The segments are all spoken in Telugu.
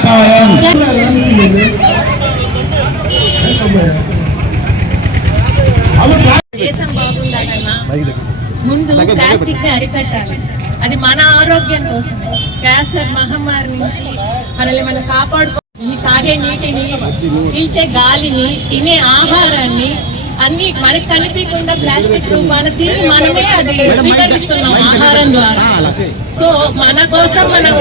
అపాయం దేశం బాగుండాలన్నా ముందు ప్లాస్టిక్ని అరికట్టాలి. అది మన ఆరోగ్యం కోసమే. క్యాన్సర్ మహమ్మారి నుంచి మనల్ని మనం కాపాడుకో ఈ తాగే నీటిని పీల్చే గాలిని తినే ఆహారాన్ని అన్ని మనకి కనిపించకుండా ప్లాస్టిక్ రూపాన తిరిగి మనమే అది స్వీకరిస్తున్నాం ఆహారం ద్వారా. సో మన కోసం మనం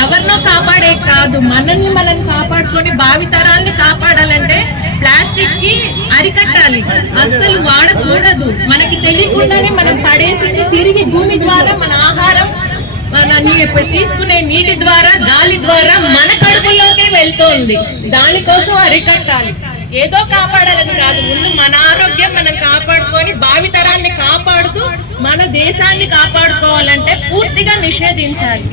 ఎవరినో కాపాడే కాదు మనల్ని మనం కాపాడుకొని భావితరాల్ని కాపాడాలంటే ప్లాస్టిక్కి అరికట్టాలి. అస్సలు వాడకూడదు. మనకి తెలియకుండానే మనం పడేసింది తిరిగి భూమి ద్వారా మన ఆహారం మన తీసుకునే నీటి ద్వారా గాలి ద్వారా మన కడుపులోకే వెళ్తోంది. దానికోసం అరికట్టాలి. ఏదో కాపాడాలని కాదు ముందు మన ఆరోగ్యం మనం కాపాడుకొని భావితరాల్ని కాపాడుతూ మన దేశాన్ని కాపాడుకోవాలంటే పూర్తిగా నిషేధించాలి.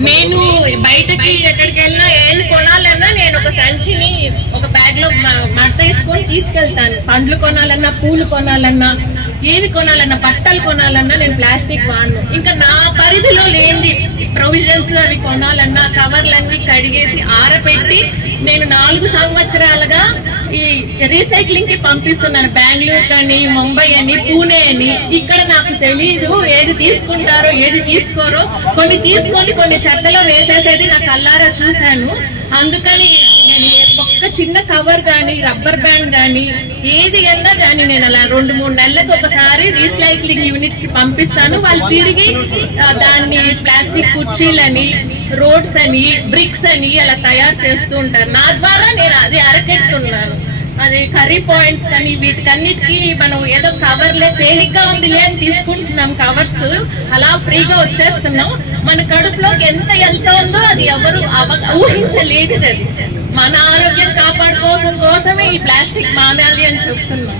నేను బయటకి ఎక్కడికి వెళ్ళినా ఏం కొనాలన్నా నేను ఒక సంచిని ఒక బ్యాగ్లో మ- మడత వేసుకొని తీసుకెళ్తాను. పండ్లు కొనాలన్నా పూలు కొనాలన్నా ఏవి కొనాలన్నా బట్టలు కొనాలన్నా నేను ప్లాస్టిక్ వాడను. ఇంకా నా పరిధిలో లేనిది ప్రొవిజన్స్ అవి కొనాలన్నా కవర్లన్నీ కడిగేసి ఆరబెట్టి నేను నాలుగు సంవత్సరాలుగా ఈ రీసైక్లింగ్కి పంపిస్తున్నాను. బెంగళూరు కానీ ముంబై అని పూణే అని. ఇక్కడ నాకు తెలియదు ఏది తీసుకుంటారో ఏది తీసుకోరో. కొన్ని తీసుకొని కొన్ని చెత్తలో వేసేసేది నా కల్లారా చూశాను. అందుకని నేను ఒక్క చిన్న కవర్ కానీ రబ్బర్ బ్యాండ్ కానీ ఏది అయినా కానీ నేను అలా రెండు మూడు నెలలకు ఒకసారి రీసైక్లింగ్ యూనిట్స్కి పంపిస్తాను. వాళ్ళు తిరిగి దాన్ని ప్లాస్టిక్ కుర్చీలని రోడ్స్ అని బ్రిక్స్ అని అలా తయారు చేస్తూ ఉంటారు. నా ద్వారా నేను అది అరకెట్టున్నాను అది కర్రీ పాయింట్స్ కానీ వీటికన్నిటికీ మనం ఏదో కవర్లే తేలిగ్గా ఉందిలే అని తీసుకుంటున్నాం కవర్స్ అలా ఫ్రీగా వచ్చేస్తున్నాం. మన కడుపులోకి ఎంత వెళ్తోందో అది ఎవరు అవ- ఊహించలేదు అది. మన ఆరోగ్యం కాపాడుకోసం కోసమే ఈ ప్లాస్టిక్ మానాలి అని చెప్తున్నాం.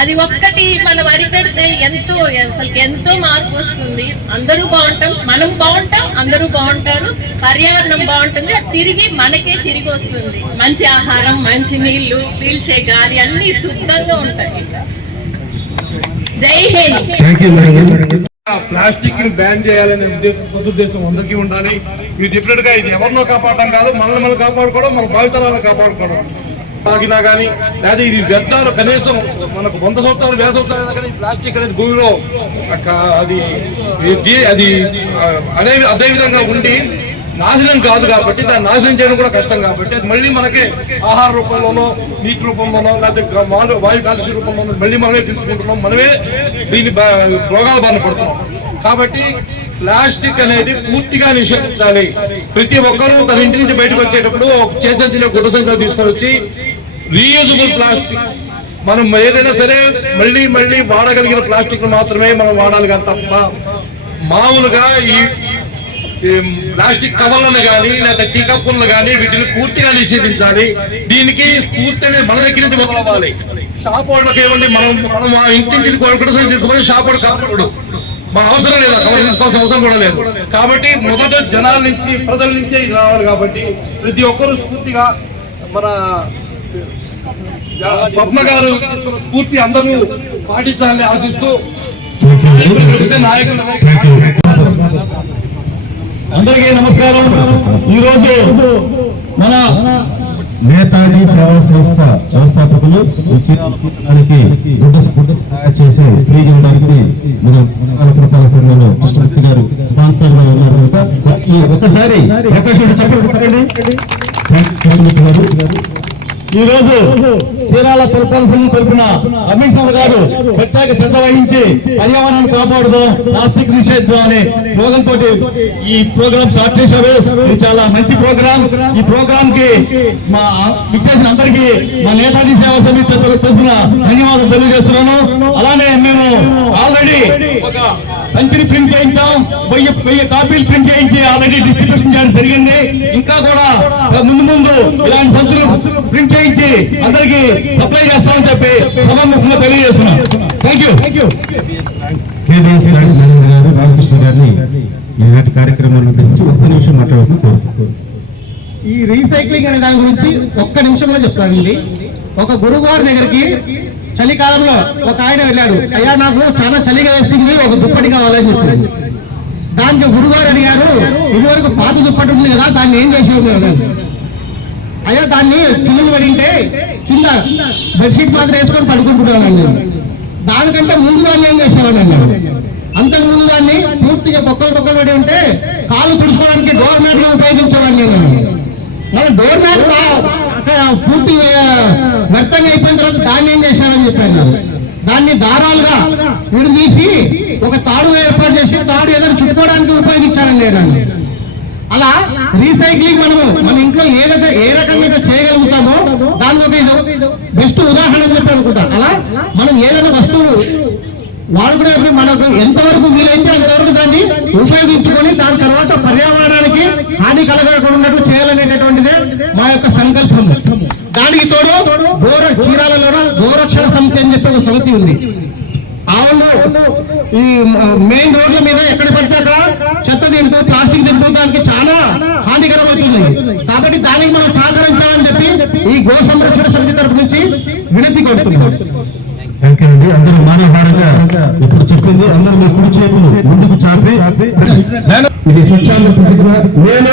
అది ఒక్కటి మనం అరిపెడితే ఎంతో అసలు ఎంతో మార్పు వస్తుంది. అందరూ బాగుంటాం మనం బాగుంటాం అందరూ బాగుంటారు. పర్యావరణం బాగుంటుంది అది తిరిగి మనకే తిరిగి వస్తుంది. మంచి ఆహారం మంచి నీళ్ళు పీల్చే గాలి అన్ని శుద్ధంగా ఉంటాయి. జై హింద్. ప్లాస్టిక్ని బ్యాన్ చేయాలనే ఉద్దేశం సదుద్దేశం అందరికీ ఉండాలి. మీరు చెప్పినట్టుగా ఇది ఎవరినో కాపాడటం కాదు మనల్ని మనం కాపాడుకోవడం మన భావితరాలను కాపాడుకోవడం. తాగినా కానీ లేదా ఇది వ్యర్థాలు కనీసం మనకు వంద సంవత్సరాలు వేల సంవత్సరాలు కానీ ప్లాస్టిక్ అనేది భూమిలో అది అది అదే అదే విధంగా ఉండి నాశనం కాదు కాబట్టి దాన్ని నాశనం చేయడం కూడా కష్టం కాబట్టి అది మళ్ళీ మనకే ఆహార రూపంలోనో నీటి రూపంలోనో లేకపోతే వాయు కాలుష్య రూపంలోనో మళ్ళీ మనమే పిలుచుకుంటున్నాం మనమే దీని బా- రోగాల బారిన పడుతున్నాం. కాబట్టి ప్లాస్టిక్ అనేది పూర్తిగా నిషేధించాలి. ప్రతి ఒక్కరూ తన ఇంటి నుంచి బయటకు వచ్చేటప్పుడు చేసే తినే గుడ్డ సంఖ్యలో తీసుకొని వచ్చి రీయూజబుల్ ప్లాస్టిక్ మనం ఏదైనా సరే మళ్ళీ మళ్ళీ వాడగలిగిన ప్లాస్టిక్ మాత్రమే మనం వాడాలి కానీ తప్ప మామూలుగా ఈ ప్లాస్టిక్ కవర్లను కానీ లేదా టీ కప్పులను కానీ వీటిని పూర్తిగా నిషేధించాలి. దీనికి స్ఫూర్తి అనేది మన దగ్గర నుంచి మొదలవ్వాలి. షాప్ వాళ్ళకి ఏమండి? మనం మనం ఆ ఇంటి నుంచి కూడా తీసుకుపోయి షాప్ వాడు కాపాడు మన అవసరం లేదు కవర్ తీసుకోవాల్సిన అవసరం కూడా లేదు. కాబట్టి మొదట జనాల నుంచి ప్రజల నుంచే ఇది రావాలి కాబట్టి ప్రతి ఒక్కరూ స్ఫూర్తిగా మన స్వప్న గారు స్ఫూర్తి అందరూ పాటించాలని ఆశిస్తూ అందరికీ నమస్కారం. ఈ రోజు మన నేతాజీ సేవా సంస్థ వ్యవస్థాపకులు దానికి గుడ్డ గుడ్డ తయారు చేసి ఫ్రీగా ఉండడానికి మన రూపాయల సమయంలో కృష్ణమూర్తి గారు స్పాన్సర్గా ఉన్నారు కనుక ఒకసారి చెప్పండి. కృష్ణమూర్తి గారు. ఈ రోజు చీరాల తిరుపతి సంఘం తరఫున కమిషనర్ గారు ప్రత్యేక శ్రద్ధ వహించి పర్యావరణాన్ని కాపాడుదాం ప్లాస్టిక్ నిషేధం అనే ప్రోగ్రామ్ తోటి ఈ ప్రోగ్రామ్ స్టార్ట్ చేశారు. ఇది చాలా మంచి ప్రోగ్రామ్ ఈ ప్రోగ్రామ్కి మా ఇచ్చేసిన అందరికి మా నేతాజీ సేవా సమితి తరఫున ధన్యవాదాలు తెలియజేస్తున్నాను. అలానే మేము ఆల్రెడీ ఒక సంచిని ప్రింట్ చేయించాం. వెయ్యి వెయ్యి కాపీలు ప్రింట్ చేయించి ఆల్రెడీ డిస్ట్రిబ్యూషన్ చేయడం జరిగింది. ఇంకా కూడా ముందు ముందు ఇలాంటి సంచులు ప్రింట్ చేయించి అందరికి సప్లై చేస్తామని చెప్పి సభాముఖంగా తెలియజేస్తున్నాం. Thank you thank you KBS manager గారు రామకృష్ణ గారిని ఈనాటి కార్యక్రమాన్ని ఉద్దేశించి ఒక్క నిమిషం కోరుతున్నాను ఈ రీసైక్లింగ్ అనే దాని గురించి ఒక్క నిమిషంలో చెప్తానండి. ఒక గురువు గారి దగ్గరికి చలికాలంలో ఒక ఆయన వెళ్ళాడు. అయ్యా నాకు చాలా చలిగా వేస్తుంది ఒక దుప్పటి కావాలని చెప్పాడు. దానికి గురుగారు అడిగారు ఇదివరకు పాత దుప్పటి ఉంది కదా దాన్ని ఏం చేసేవాడు అన్నాడు. అయ్యా దాన్ని చిల్లు పడింటే కింద బెడ్షీట్ మాత్రం వేసుకొని పడుకుంటున్నాను దానికంటే ముందు దాన్ని ఏం చేసేవాడు? అన్నాడు. అంతకు ముందు దాన్ని పూర్తిగా బొక్కలు బొక్కలు పడి ఉంటే కాళ్ళు తుడుచుకోవడానికి డోర్ మ్యాట్గా ఉపయోగించేవాడిని నేను డోర్ మ్యాట్ పూర్తి వ్యర్థంగా అయిపోయిన తర్వాత దాన్ని ఏం చేశారని చెప్పారు దాన్ని దారాలుగా విడదీసి ఒక తాడుగా ఏర్పాటు చేసి తాడు ఏదైనా చుట్టుకోవడానికి ఉపయోగించారండి దాన్ని. అలా రీసైక్లింగ్ మనము మన ఇంట్లో ఏదైతే ఏ రకంగా చేయగలుగుతామో దాని ఒక బెస్ట్ ఉదాహరణ అని చెప్పి అనుకుంటా అలా మనం ఏదైనా వస్తువు వాడుకునే మనకు ఎంతవరకు వీలైతే అంతవరకు దాన్ని ఉపయోగించుకొని దాని తర్వాత పర్యావరణానికి హాని కలగకుండా చేయాలనే దానికి తోడు గోర చీరాలలో గోరక్షణ సమితి అని చెప్పి ఒక సమితి ఉంది. ఆవులు ఈ మెయిన్ రోడ్ల మీద ఎక్కడ పడితే అక్కడ చెత్త తింటూ ప్లాస్టిక్ తింటూ దానికి చాలా హానికరం అవుతుంది కాబట్టి దానికి మనం సహకరించాలని చెప్పి ఈ గో సంరక్షణ సమితి తరపు నుంచి వినతి కొడుతున్నాం అండి అందరూ మానవహారంగా ఇప్పుడు చెప్పింది అందరూ మీ కుడి చేతులు ముందుకు చాపి ఇది స్వచ్ఛాంధ్ర ప్రతిజ్ఞ. నేను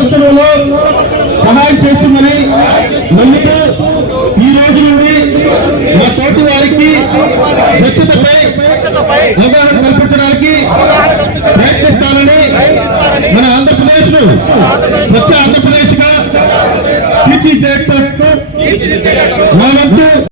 శుభ్రపరచడంలో సహాయం చేస్తుందని నమ్ముతూ ఈ రోజు నుండి మా తోటి వారికి స్వచ్ఛతపై అవగాహన కల్పించడానికి ప్రయత్నిస్తానని మన ఆంధ్రప్రదేశ్ను స్వచ్ఛ ఆంధ్రప్రదేశ్గా తీర్చిదిద్దేటట్టు మా వంతు